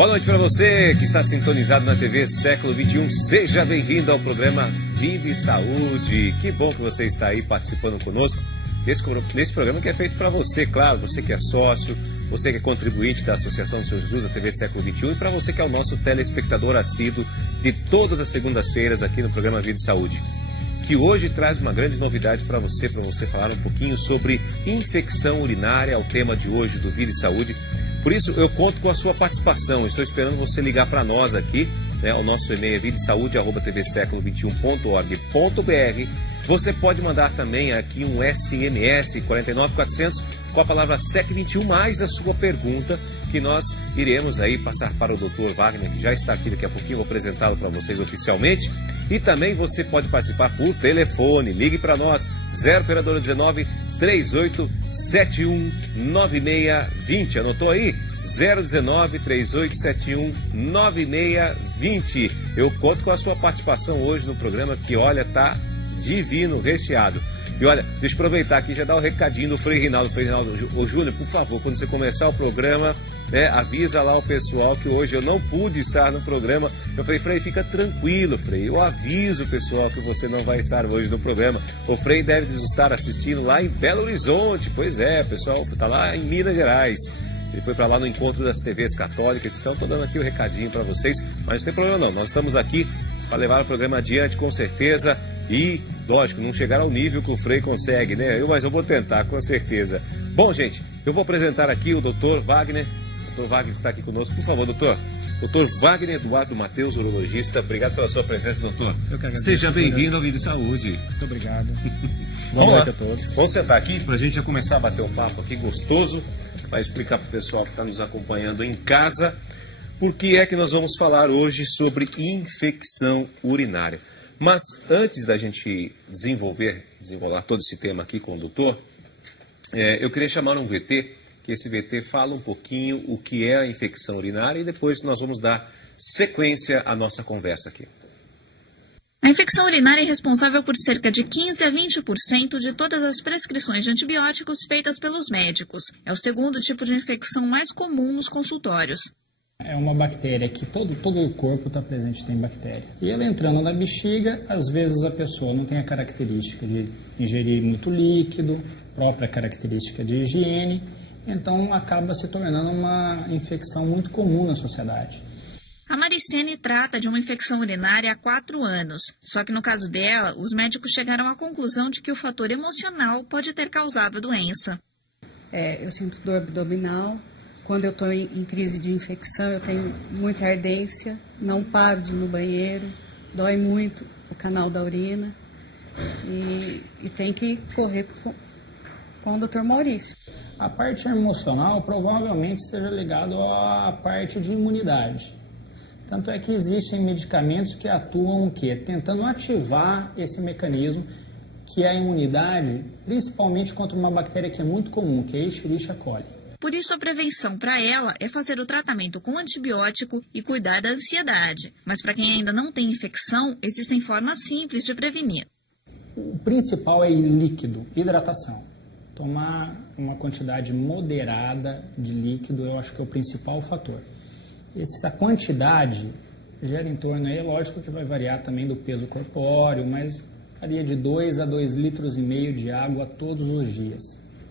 Boa noite para você que está sintonizado na TV Século XXI. Seja bem-vindo ao programa Vida e Saúde. Que bom que você está aí participando conosco nesse programa que é feito para você, claro, você que é sócio, você que é contribuinte da Associação de São Jesus, da TV Século XXI, e para você que é o nosso telespectador assíduo de todas as segundas-feiras aqui no programa Vida e Saúde, que hoje traz uma grande novidade para você falar um pouquinho sobre infecção urinária, o tema de hoje do Vida e Saúde. Por isso, eu conto com a sua participação. Estou esperando você ligar para nós aqui, né? O nosso e-mail é videsaude@tvseculo21.org.br. Você pode mandar também aqui um SMS 49400 com a palavra SEC21 mais a sua pergunta, que nós iremos aí passar para o Dr. Wagner, que já está aqui daqui a pouquinho, vou apresentá-lo para vocês oficialmente. E também você pode participar por telefone. Ligue para nós, 0 operadora 19 3871 9620. Anotou aí? 019 3871 9620. Eu conto com a sua participação hoje no programa que, olha, tá divino, recheado. E olha, deixa eu aproveitar aqui e já dar o recadinho do Frei Rinaldo. Frei Rinaldo, ô Júnior, por favor, quando você começar o programa, né, avisa lá o pessoal que hoje eu não pude estar no programa. Eu falei, Frei, fica tranquilo, Frei. Eu aviso o pessoal que você não vai estar hoje no programa. O Frei deve estar assistindo lá em Belo Horizonte. Pois é, pessoal, está lá em Minas Gerais. Ele foi para lá no encontro das TVs católicas. Então, estou dando aqui o recadinho para vocês. Mas não tem problema não, nós estamos aqui para levar o programa adiante, com certeza. E, lógico, não chegar ao nível que o Frei consegue, né? Mas eu vou tentar, com certeza. Bom, gente, eu vou apresentar aqui o Dr. Wagner. O Dr. Wagner está aqui conosco. Por favor, doutor. Dr. Wagner Eduardo Mateus, urologista. Obrigado pela sua presença, doutor. Eu que agradeço. Seja bem-vindo ao Vida e Saúde. Muito obrigado. Boa noite a todos. Vamos sentar aqui para a gente já começar a bater um papo aqui gostoso. Vai explicar para o pessoal que está nos acompanhando em casa por que é que nós vamos falar hoje sobre infecção urinária. Mas antes da gente desenrolar todo esse tema aqui com o doutor, eu queria chamar um VT, que esse VT fala um pouquinho o que é a infecção urinária e depois nós vamos dar sequência à nossa conversa aqui. A infecção urinária é responsável por cerca de 15 a 20% de todas as prescrições de antibióticos feitas pelos médicos. É o segundo tipo de infecção mais comum nos consultórios. É uma bactéria que todo o corpo está presente, tem bactéria. E ela entrando na bexiga, às vezes a pessoa não tem a característica de ingerir muito líquido, própria característica de higiene, então acaba se tornando uma infecção muito comum na sociedade. A Maricene trata de uma infecção urinária há 4 anos. Só que no caso dela, os médicos chegaram à conclusão de que o fator emocional pode ter causado a doença. Eu sinto dor abdominal. Quando eu estou em crise de infecção, eu tenho muita ardência, não paro de ir no banheiro, dói muito o canal da urina e tem que correr com o Dr. Maurício. A parte emocional provavelmente esteja ligada à parte de imunidade. Tanto é que existem medicamentos que atuam o quê? Tentando ativar esse mecanismo, que é a imunidade, principalmente contra uma bactéria que é muito comum, que é a Escherichia coli. Por isso, a prevenção para ela é fazer o tratamento com antibiótico e cuidar da ansiedade. Mas para quem ainda não tem infecção, existem formas simples de prevenir. O principal é líquido, hidratação. Tomar uma quantidade moderada de líquido, eu acho que é o principal fator. Essa quantidade gera em torno, aí, lógico que vai variar também do peso corpóreo, mas varia de 2 a 2,5 litros de água todos os dias.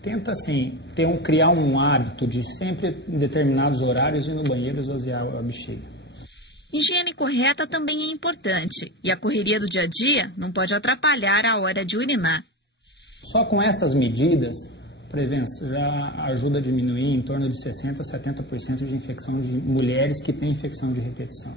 Tenta, assim, criar um hábito de sempre, em determinados horários, ir no banheiro e esvaziar a bexiga. Higiene correta também é importante. E a correria do dia a dia não pode atrapalhar a hora de urinar. Só com essas medidas, prevenção já ajuda a diminuir em torno de 60% a 70% de infecção de mulheres que têm infecção de repetição.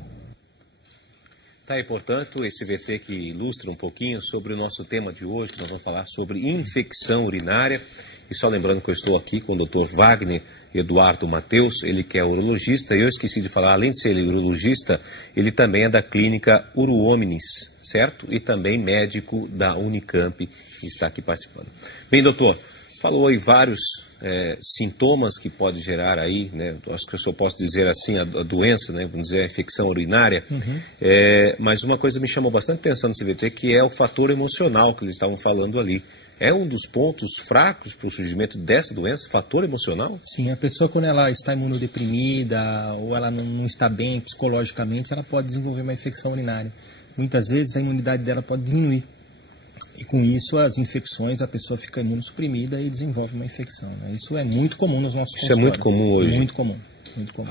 Tá aí, portanto, esse VT que ilustra um pouquinho sobre o nosso tema de hoje, que nós vamos falar sobre infecção urinária. E só lembrando que eu estou aqui com o Dr. Wagner Eduardo Mateus, ele que é urologista, e eu esqueci de falar, além de ser urologista, ele também é da clínica Uruominis, certo? E também médico da Unicamp, e está aqui participando. Bem, doutor, falou aí vários sintomas que pode gerar aí, né? Acho que eu só posso dizer assim a doença, né? Vamos dizer a infecção urinária. Mas uma coisa me chamou bastante atenção no CVT, que é o fator emocional que eles estavam falando ali. É um dos pontos fracos para o surgimento dessa doença, fator emocional? Sim, a pessoa quando ela está imunodeprimida ou ela não está bem psicologicamente, ela pode desenvolver uma infecção urinária. Muitas vezes a imunidade dela pode diminuir. E com isso, as infecções, a pessoa fica imunossuprimida e desenvolve uma infecção. Né? Isso é muito comum nos nossos consultórios. Isso é muito comum hoje? Muito comum. Muito comum.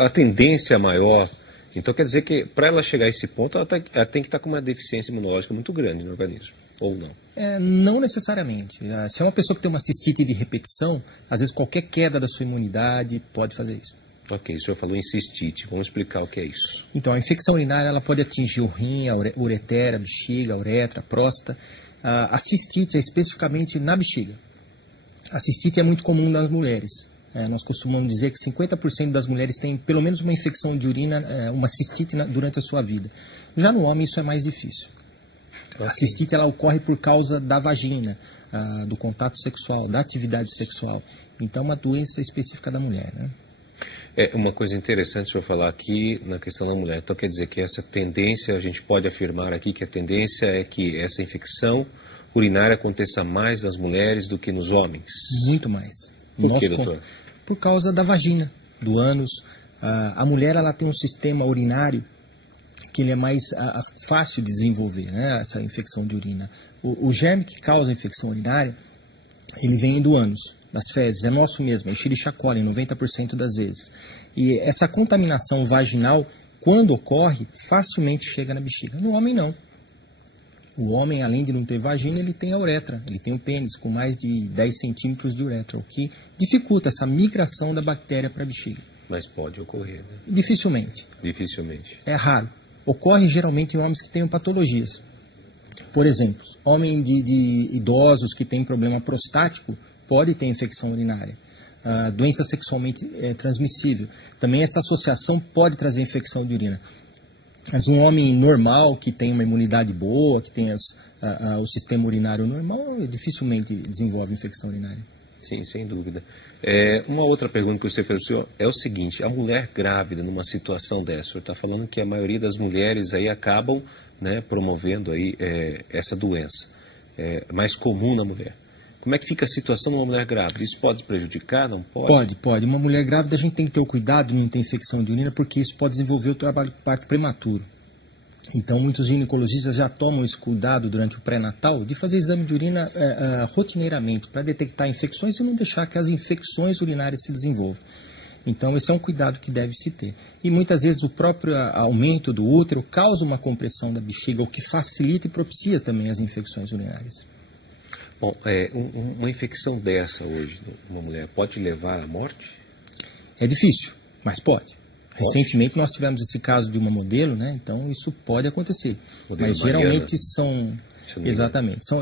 A tendência maior, então quer dizer que para ela chegar a esse ponto, ela tem que estar com uma deficiência imunológica muito grande no organismo, ou não? Não necessariamente. Se é uma pessoa que tem uma cistite de repetição, às vezes qualquer queda da sua imunidade pode fazer isso. Ok, o senhor falou em cistite, vamos explicar o que é isso. Então, a infecção urinária ela pode atingir o rim, a uretra, a bexiga, a uretra, a próstata. A cistite é especificamente na bexiga. A cistite é muito comum nas mulheres. Nós costumamos dizer que 50% das mulheres têm pelo menos uma infecção de urina, uma cistite durante a sua vida. Já no homem isso é mais difícil. Okay. A cistite ela ocorre por causa da vagina, do contato sexual, da atividade sexual. Então, é uma doença específica da mulher, né? Uma coisa interessante o senhor falar aqui na questão da mulher. Então quer dizer que essa tendência, a gente pode afirmar aqui que a tendência é que essa infecção urinária aconteça mais nas mulheres do que nos homens? Muito mais. Por quê, doutor? Por causa da vagina, do ânus. A mulher ela tem um sistema urinário que ele é mais fácil de desenvolver, né, essa infecção de urina. O germe que causa a infecção urinária, ele vem do ânus. Das fezes, é nosso mesmo, é Escherichia coli, 90% das vezes. E essa contaminação vaginal, quando ocorre, facilmente chega na bexiga. No homem, não. O homem, além de não ter vagina, ele tem a uretra, ele tem o pênis com mais de 10 centímetros de uretra, o que dificulta essa migração da bactéria para a bexiga. Mas pode ocorrer, né? Dificilmente. Dificilmente. É raro. Ocorre geralmente em homens que tenham patologias. Por exemplo, homem de idosos que tem problema prostático, pode ter infecção urinária. Doença sexualmente transmissível. Também essa associação pode trazer infecção de urina. Mas um homem normal, que tem uma imunidade boa, que tem o sistema urinário normal, dificilmente desenvolve infecção urinária. Sim, sem dúvida. Uma outra pergunta que você fez para o senhor é o seguinte: a mulher grávida numa situação dessa, o senhor está falando que a maioria das mulheres aí acabam, né, promovendo aí, essa doença. É mais comum na mulher. Como é que fica a situação de uma mulher grávida? Isso pode prejudicar, não pode? Pode. Uma mulher grávida a gente tem que ter o cuidado de não ter infecção de urina, porque isso pode desenvolver o trabalho de parto prematuro. Então, muitos ginecologistas já tomam esse cuidado durante o pré-natal de fazer exame de urina rotineiramente para detectar infecções e não deixar que as infecções urinárias se desenvolvam. Então, esse é um cuidado que deve se ter. E muitas vezes o próprio aumento do útero causa uma compressão da bexiga, o que facilita e propicia também as infecções urinárias. Bom, uma infecção dessa hoje, uma mulher, pode levar à morte? É difícil, mas pode. Recentemente nós tivemos esse caso de uma modelo, né? Então isso pode acontecer. Modelo mas geralmente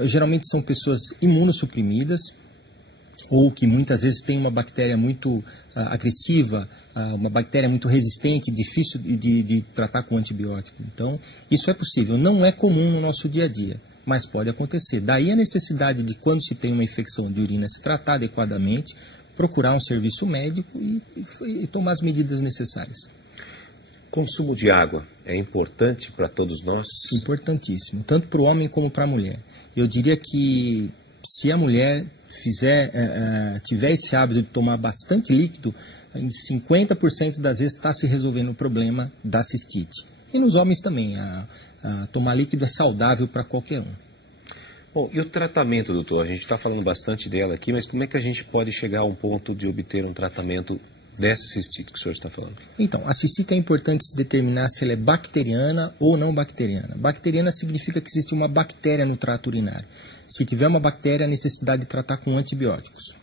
geralmente são pessoas imunossuprimidas ou que muitas vezes têm uma bactéria muito agressiva, uma bactéria muito resistente, difícil de tratar com antibiótico. Então isso é possível. Não é comum no nosso dia a dia, mas pode acontecer. Daí a necessidade de, quando se tem uma infecção de urina, se tratar adequadamente, procurar um serviço médico e tomar as medidas necessárias. Consumo de água é importante para todos nós? Importantíssimo, tanto para o homem como para a mulher. Eu diria que se a mulher tiver esse hábito de tomar bastante líquido, em 50% das vezes está se resolvendo o problema da cistite. E nos homens também, tomar líquido é saudável para qualquer um. Bom, e o tratamento, doutor? A gente está falando bastante dela aqui, mas como é que a gente pode chegar a um ponto de obter um tratamento dessa cistite que o senhor está falando? Então, a cistite é importante se determinar se ela é bacteriana ou não bacteriana. Bacteriana significa que existe uma bactéria no trato urinário. Se tiver uma bactéria, há necessidade de tratar com antibióticos.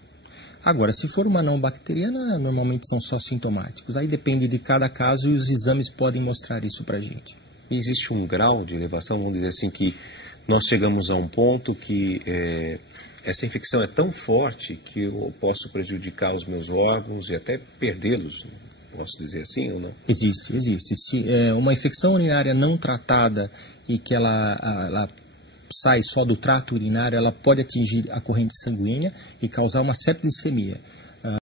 Agora, se for uma não bacteriana, normalmente são só sintomáticos. Aí depende de cada caso e os exames podem mostrar isso para a gente. E existe um grau de elevação, vamos dizer assim, que nós chegamos a um ponto que essa infecção é tão forte que eu posso prejudicar os meus órgãos e até perdê-los, posso dizer assim ou não? Existe. Se uma infecção urinária não tratada e que ela sai só do trato urinário, ela pode atingir a corrente sanguínea e causar uma septicemia.